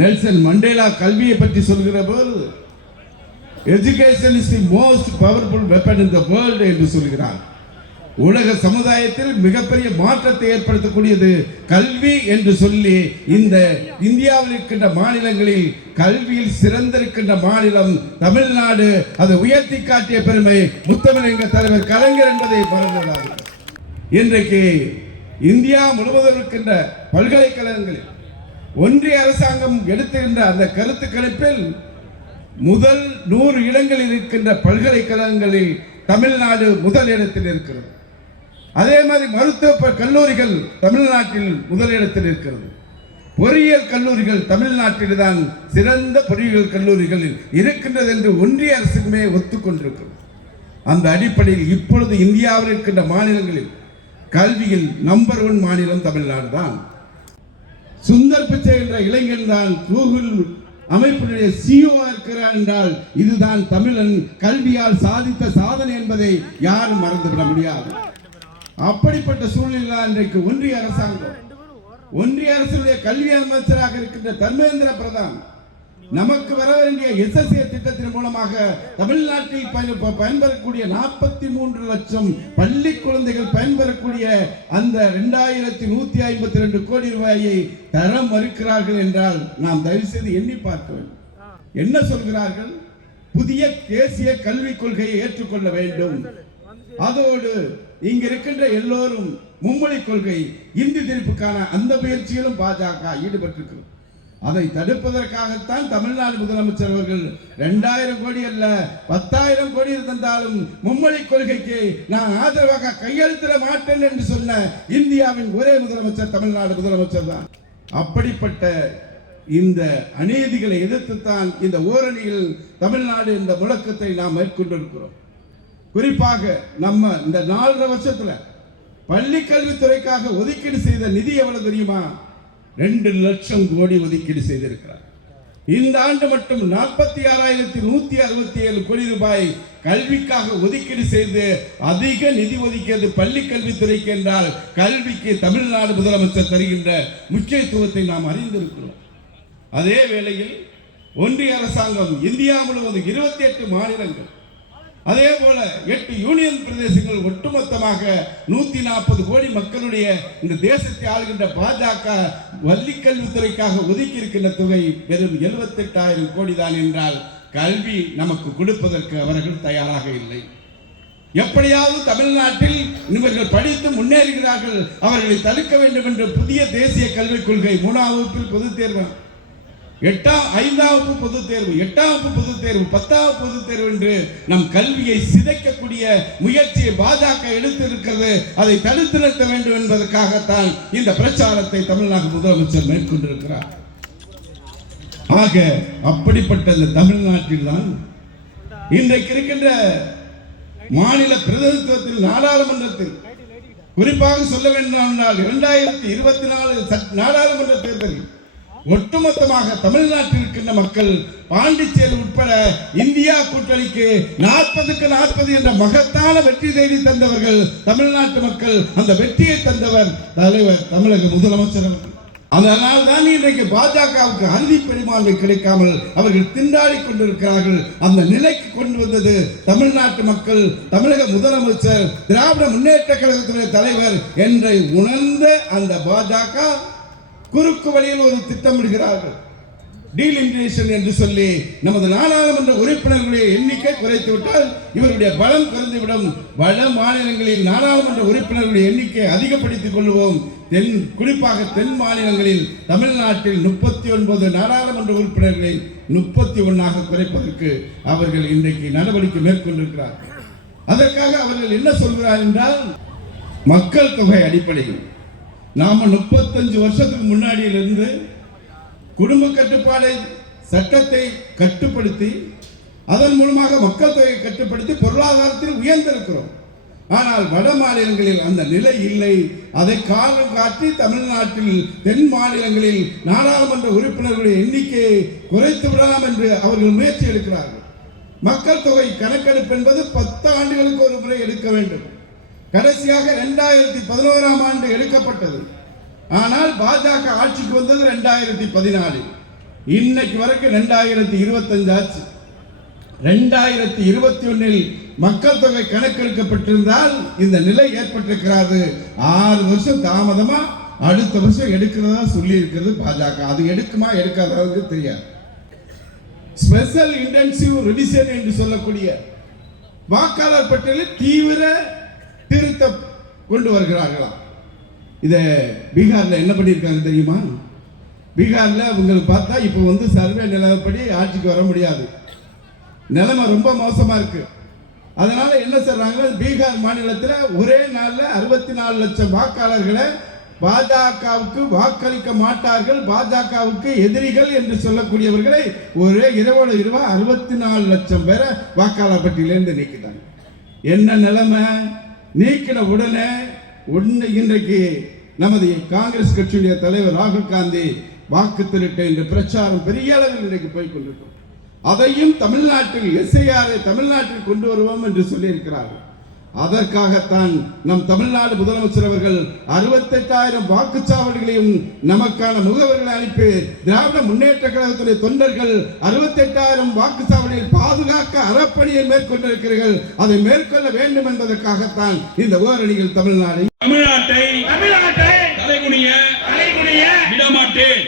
Nelson Mandela கல்வியை பற்றி சொல்கிற போது education is the most powerful weapon in the world என்று சொல்கிறார். உலக சமுதாயத்தில் மிகப்பெரிய மாற்றத்தை ஏற்படுத்தக்கூடியது கல்வி என்று சொல்லி இந்த இந்தியாவில் இருக்கின்ற மாநிலங்களில் கல்வியில் சிறந்திருக்கின்ற மாநிலம் தமிழ்நாடு. அதை உயர்த்தி காட்டிய பெருமை முத்தமிழ் தலைவர் கலைஞர் என்பதை மறந்துவிடாது. இன்றைக்கு இந்தியா முழுவதும் இருக்கின்ற பல்கலைக்கழகங்களில் ஒன்றிய அரசாங்கம் எடுத்துகின்ற அந்த கருத்து கணிப்பில் முதல் 100 இடங்களில் இருக்கின்ற பல்கலைக்கழகங்களில் தமிழ்நாடு முதல் இடத்தில் இருக்கிறது. அதே மாதிரி மருத்துவ கல்லூரிகள் தமிழ்நாட்டில் முதலிடத்தில் இருக்கிறது. பொறியியல் கல்லூரிகள் தமிழ்நாட்டில் தான் சிறந்த பொறியியல் கல்லூரிகள் இருக்கின்றது என்று ஒன்றிய அரசுமே ஒத்துக்கொண்டிருக்கிறது. அந்த அடிப்படையில் இப்பொழுது இந்தியாவில் இருக்கின்ற மாநிலங்களில் கல்வியில் நம்பர் 1 மாநிலம் தமிழ்நாடு தான். சுந்தர் பிச்சை என்ற இளைஞன் தான் கூகுள் அமைப்பினுடைய CEO இருக்கிறார் என்றால் இதுதான் தமிழன் கல்வியால் சாதித்த சாதனை என்பதை யாரும் மறந்துவிட முடியாது. அப்படிப்பட்ட சூழ்நிலை இன்றைக்கு ஒன்றிய அரசுடைய கல்வி அமைச்சராக இருக்கின்ற தர்மேந்திர பிரதான் நமக்கு வர வேண்டிய SSA திட்டத்தின் மூலமாக தமிழ்நாட்டில் பயன்பெறக்கூடிய 43 லட்சம் பள்ளி குழந்தைகள் பயன்பெறக்கூடிய அந்த 2152 கோடி ரூபாயை தர மறுக்கிறார்கள் என்றால் நாம் தயவு செய்து எண்ணி பார்க்க வேண்டும். என்ன சொல்கிறார்கள்? புதிய தேசிய கல்விக் கொள்கையை ஏற்றுக்கொள்ள வேண்டும். அதோடு இங்க இருக்கின்ற எல்லோரும் மும்மொழி கொள்கை இந்தி திணிப்புக்கான அந்த முயற்சியிலும் பாஜக ஈடுபட்டிருக்கிறது. அதை தடுப்பதற்காகத்தான் தமிழ்நாடு முதலமைச்சர் அவர்கள் 2000 கோடி அல்ல 10,000 கோடி தந்தாலும் மும்மொழி கொள்கைக்கு நான் ஆதரவாக கையெழுத்திட மாட்டேன் என்று சொன்ன இந்தியாவின் ஒரே முதலமைச்சர் தமிழ்நாடு முதலமைச்சர் தான். அப்படிப்பட்ட இந்த அநீதிகளை எதிர்த்துத்தான் இந்த ஓரணியில் தமிழ்நாடு இந்த முழக்கத்தை நாம் மேற்கொண்டிருக்கிறோம். குறிப்பாக நம்ம இந்த 4.5 வருஷத்துல பள்ளி கல்வித்துறைக்காக ஒதுக்கீடு செய்த நிதி எவ்வளவு தெரியுமா? 2 லட்சம் கோடி ஒதுக்கீடு செய்திருக்கிறார். இந்த ஆண்டு மட்டும் 46,167 கோடி ரூபாய் கல்விக்காக ஒதுக்கீடு செய்து அதிக நிதி ஒதுக்கியது பள்ளி கல்வித்துறைக்கு என்றால் கல்விக்கு தமிழ்நாடு முதலமைச்சர் தருகின்ற முக்கியத்துவத்தை நாம் அறிந்திருக்கிறோம். அதே வேளையில் ஒன்றிய அரசாங்கம் இந்தியா முழுவதும் 28 மாநிலங்கள் அதே போல 8 யூனியன் பிரதேசங்கள் ஒட்டுமொத்தமாக 140 கோடி மக்களுடைய இந்த தேசத்தை ஆளுகின்ற பாஜக பள்ளி கல்வித்துறைக்காக ஒதுக்கி இருக்கின்ற தொகை வெறும் 78,000 கோடி தான் என்றால் கல்வி நமக்கு கொடுப்பதற்கு அவர்கள் தயாராக இல்லை. எப்படியாவது தமிழ்நாட்டில் இவர்கள் படித்து முன்னேறுகிறார்கள், அவர்களை தடுக்க வேண்டும் என்ற புதிய தேசிய கல்விக் கொள்கை 3ஆம் வகுப்பில் பொதுத் தேர்வு, 5ஆம் வகுப்பு பொதுத் தேர்வு, 8ஆம் வகுப்பு பொதுத் தேர்வு, 10ஆம் வகுப்பு பொதுத் தேர்வு என்று நம் கல்வியை சிதைக்கக்கூடிய முயற்சியை பாஜக எடுத்திருக்கிறது. அதை தடுத்து நிறுத்த வேண்டும் என்பதற்காகத்தான் இந்த பிரச்சாரத்தை தமிழ்நாடு முதலமைச்சர் மேற்கொண்டிருக்கிறார். ஆக அப்படிப்பட்ட இந்த தமிழ்நாட்டில் தான் இன்றைக்கு இருக்கின்ற மாநில பிரதிநிதித்துவத்தில் நாடாளுமன்றத்தில் குறிப்பாக சொல்ல வேண்டும் என்றால் 2024 நாடாளுமன்ற தேர்தலில் ஒட்டுமொத்தமாக தமிழ்நாட்டில் இருக்கின்ற மக்கள் பாண்டிச்சேரி உட்பட இந்தியா கூட்டணிக்கு 40க்கு 40 என்ற மகத்தான வெற்றி தேடி தந்தவர்கள் தமிழ்நாட்டு மக்கள். அந்த வெற்றியை தந்தவர் தலைவர் தமிழக முதலமைச்சர். அதனால் தான் இன்றைக்கு பாஜகவுக்கு அறுதி பெரும்பான்மை கிடைக்காமல் அவர்கள் திண்டாடி கொண்டிருக்கிறார்கள். அந்த நிலைக்கு கொண்டு வந்தது தமிழ்நாட்டு மக்கள், தமிழக முதலமைச்சர், திராவிட முன்னேற்ற கழகத்துடைய தலைவர் என்று உணர்ந்த அந்த பாஜக குறுக்கு வழியில் ஒரு திட்டமிடுகிறார்கள். டீலிமினேஷன் என்று சொல்லி நமது நாடாளுமன்ற உறுப்பினர்களுடைய எண்ணிக்கை குறைத்து விட்டால் இவருடைய பலம் குறைந்துவிடும். வட மாநிலங்களில் நாடாளுமன்ற உறுப்பினர்களுடைய எண்ணிக்கை அதிகப்படுத்திக் கொள்வோம். குறிப்பாக தென் மாநிலங்களில் தமிழ்நாட்டில் 39 நாடாளுமன்ற உறுப்பினர்களை 31ஆக குறைப்பதற்கு அவர்கள் இன்றைக்கு நடவடிக்கை மேற்கொண்டிருக்கிறார்கள். அதற்காக அவர்கள் என்ன சொல்கிறார் என்றால் மக்கள் தொகை அடிப்படையில் நாம 35 வருஷத்துக்கு முன்னாடியிலிருந்து குடும்ப கட்டுப்பாடு சட்டத்தை கட்டுப்படுத்தி அதன் மூலமாக மக்கள் தொகையை கட்டுப்படுத்தி பொருளாதாரத்தில் உயர்ந்திருக்கிறோம். ஆனால் வட மாநிலங்களில் அந்த நிலை இல்லை. அதை காரணம் காட்டி தமிழ்நாட்டில் தென் மாநிலங்களில் நாடாளுமன்ற உறுப்பினர்களுடைய எண்ணிக்கையை குறைத்து விடலாம் என்று அவர்கள் முயற்சி எடுக்கிறார்கள். மக்கள் தொகை கணக்கெடுப்பு என்பது 10 ஆண்டுகளுக்கு ஒரு முறை எடுக்க வேண்டும். கடைசியாக 2011ஆம் ஆண்டு எடுக்கப்பட்டது. ஆனால் பாஜக ஆட்சிக்கு வந்தது 2014. இன்னைக்கு வரைக்கும் 2025 ஆச்சு. 2021 மக்கள் தொகை கணக்கெடுக்கப்பட்டிருந்தால் இந்த நிலை ஏற்பட்டிருக்கிறது. 6 வருஷம் தாமதமா அடுத்த வருஷம் எடுக்கிறதா சொல்லி இருக்கிறது பாஜக. அது எடுக்குமா எடுக்காதவங்க தெரியாது. ஸ்பெஷல் இன்டென்சிவ் ரிவிஷன் என்று சொல்லக்கூடிய வாக்காளர் பட்டியலில் தீவிர திருத்தம் கொண்டு வருகிறார்களாம். இதை பீகார்ல என்ன பண்ணியிருக்காங்க தெரியுமா? பீகார்ல உங்களுக்கு பார்த்தா இப்போ சர்வே நிலவரப்படி ஆட்சிக்கு வர முடியாது. நிலைமை ரொம்ப மோசமா இருக்கு. அதனால என்ன சொல்றாங்க, பீகார் மாநிலத்தில் ஒரே நாள்ல 64 லட்சம் வாக்காளர்களை பாஜகவுக்கு வாக்களிக்க மாட்டார்கள், பாஜகவுக்கு எதிரிகள் என்று சொல்லக்கூடியவர்களை ஒரே இரவோட 64 லட்சம் பேரை வாக்காளர் பட்டியலிருந்து நீக்கிட்டாங்க. என்ன நிலைமை? நீக்கின உடனே இன்றைக்கு நமது காங்கிரஸ் கட்சியுடைய தலைவர் ராகுல் காந்தி வாக்கு திருட்டு என்ற பிரச்சாரம் பெரிய அளவில் இன்றைக்கு போய் கொண்டிருக்கிறோம். அதையும் தமிழ்நாட்டில் எஸ்ஐஆரை தமிழ்நாட்டில் கொண்டு வருவோம் என்று சொல்லியிருக்கிறார்கள். அதற்காகத்தான் நம் தமிழ்நாடு முதலமைச்சர் அவர்கள் 68,000 வாக்குச்சாவடிகளையும் நமக்கான முகவர்களை அனுப்பி திராவிட முன்னேற்ற கழகத்துடைய தொண்டர்கள் 68,000 வாக்குச்சாவடியில் பாதுகாக்க அறப்பணியை மேற்கொண்டிருக்கிறீர்கள். அதை மேற்கொள்ள வேண்டும் என்பதற்காகத்தான் இந்த ஓரணிகள் தமிழ்நாட்டை தலைகுனிய விடமாட்டேன்.